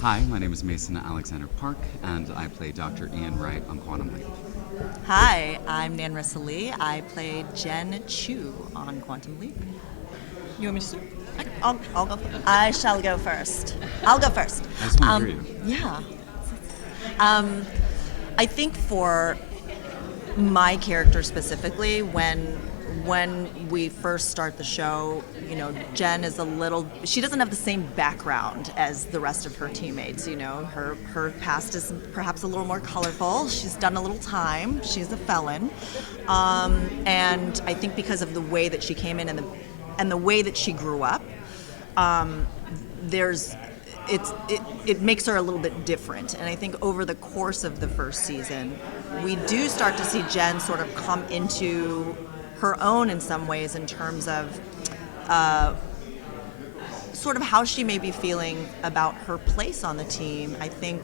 Hi, my name is Mason Alexander Park, and I play Dr. Ian Wright on Quantum Leap. Hi, I'm Nanrisa Lee. I played Jen Chu on Quantum Leap. You want me to start? I'll go first. I shall go first. I'll go first. I just want to hear you. Yeah. I think for my character specifically, when we first start the show, Jen is she doesn't have the same background as the rest of her teammates. Her past is perhaps a little more colorful. She's done a little time. She's a felon. And I think because of the way that she came in and the way that she grew up, it makes her a little bit different. And I think over the course of the first season, we do start to see Jen sort of come into her own in some ways in terms of sort of how she may be feeling about her place on the team. I think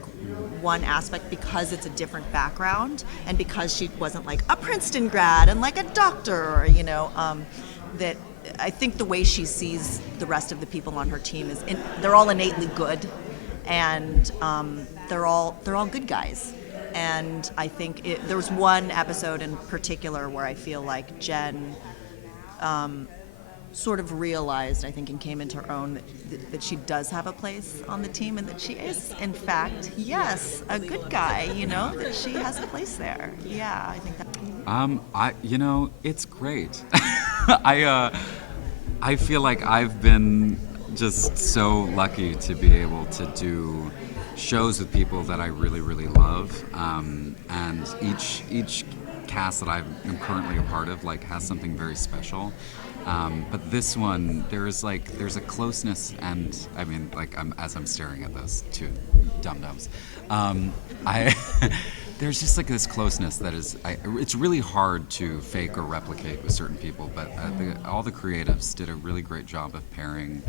one aspect, because it's a different background and because she wasn't like a Princeton grad and like a doctor, that I think the way she sees the rest of the people on her team is they're all innately good, and they're all good guys. And I think there was one episode in particular where I feel like Jen sort of realized, I think, and came into her own that she does have a place on the team, and that she is, in fact, yes, a good guy. That she has a place there. Yeah, I think that. It's great. I feel like I've been just so lucky to be able to do shows with people that I really, really love, and each cast that I'm currently a part of has something very special. But this one, there's a closeness, and I mean, as I'm staring at those two dum-dums, there's just this closeness that it's really hard to fake or replicate with certain people, but all the creatives did a really great job of pairing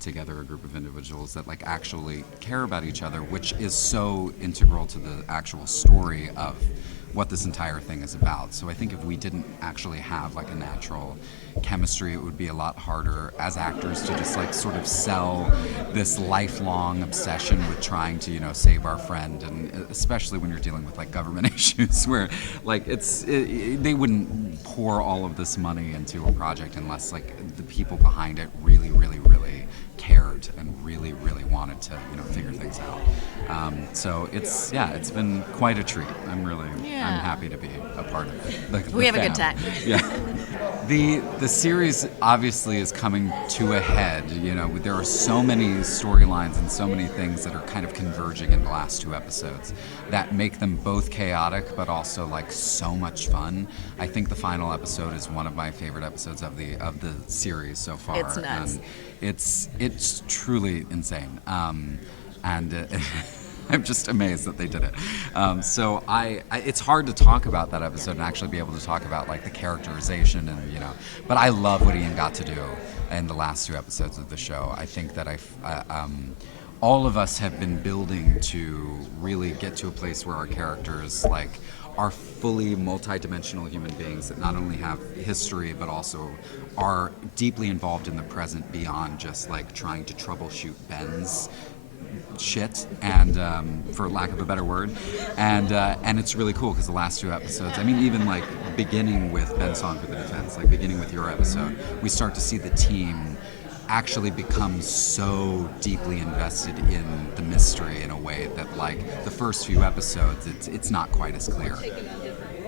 together a group of individuals that actually care about each other, which is so integral to the actual story of what this entire thing is about. So I think if we didn't actually have a natural chemistry, it would be a lot harder as actors to just sort of sell this lifelong obsession with trying to save our friend, and especially when you're dealing with government issues where they wouldn't pour all of this money into a project unless the people behind it really, really, really cared and really, really wanted to figure things out. So it's been quite a treat. I'm happy to be a part of it. We have a good time. Yeah. The series obviously is coming to a head. There are so many storylines and so many things that are kind of converging in the last two episodes that make them both chaotic but also so much fun. I think the final episode is one of my favorite episodes of the series so far. It's nuts. It's truly insane. And I'm just amazed that they did it. So it's hard to talk about that episode and actually be able to talk about the characterization and But I love what Ian got to do in the last two episodes of the show. I think that all of us have been building to really get to a place where our characters are fully multidimensional human beings that not only have history but also are deeply involved in the present beyond just trying to troubleshoot Ben's shit, and for lack of a better word, and it's really cool because the last two episodes, even beginning with Ben's Song for the Defense, beginning with your episode, we start to see the team actually become so deeply invested in the mystery in a way that the first few episodes it's not quite as clear.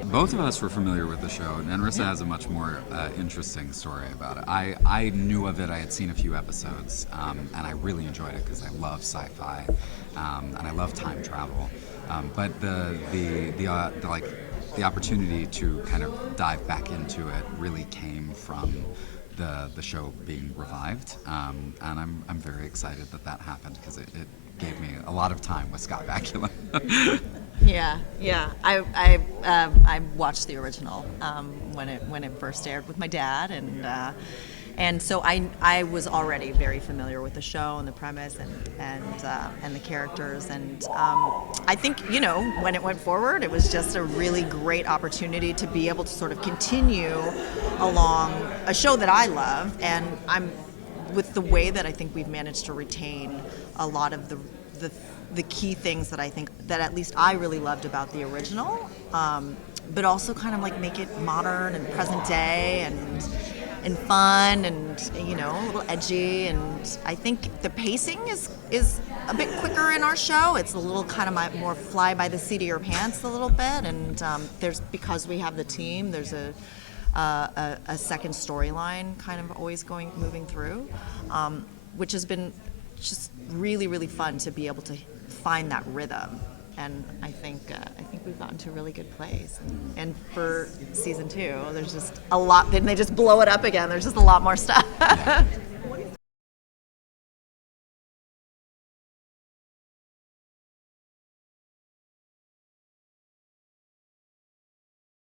Both of us were familiar with the show. Nanrisa has a much more interesting story about it. I knew of it. I had seen a few episodes, and I really enjoyed it because I love sci-fi and I love time travel. But the opportunity to kind of dive back into it really came from the show being revived, and I'm very excited that happened because it gave me a lot of time with Scott Bakula. Yeah. I watched the original when it first aired with my dad, and so I was already very familiar with the show and the premise and the characters, and I think when it went forward, it was just a really great opportunity to be able to sort of continue along a show that I love, and with the way that I think we've managed to retain a lot of the key things that I think that at least I really loved about the original, but also kind of like make it modern and present day and fun and a little edgy. And I think the pacing is a bit quicker in our show. It's a little kind of more fly by the seat of your pants a little bit. And there's, because we have the team, there's a second storyline kind of always moving through, which has been just really, really fun to be able to find that rhythm. And I think we've gotten to a really good place. And for season 2, there's just a lot. Then they just blow it up again. There's just a lot more stuff.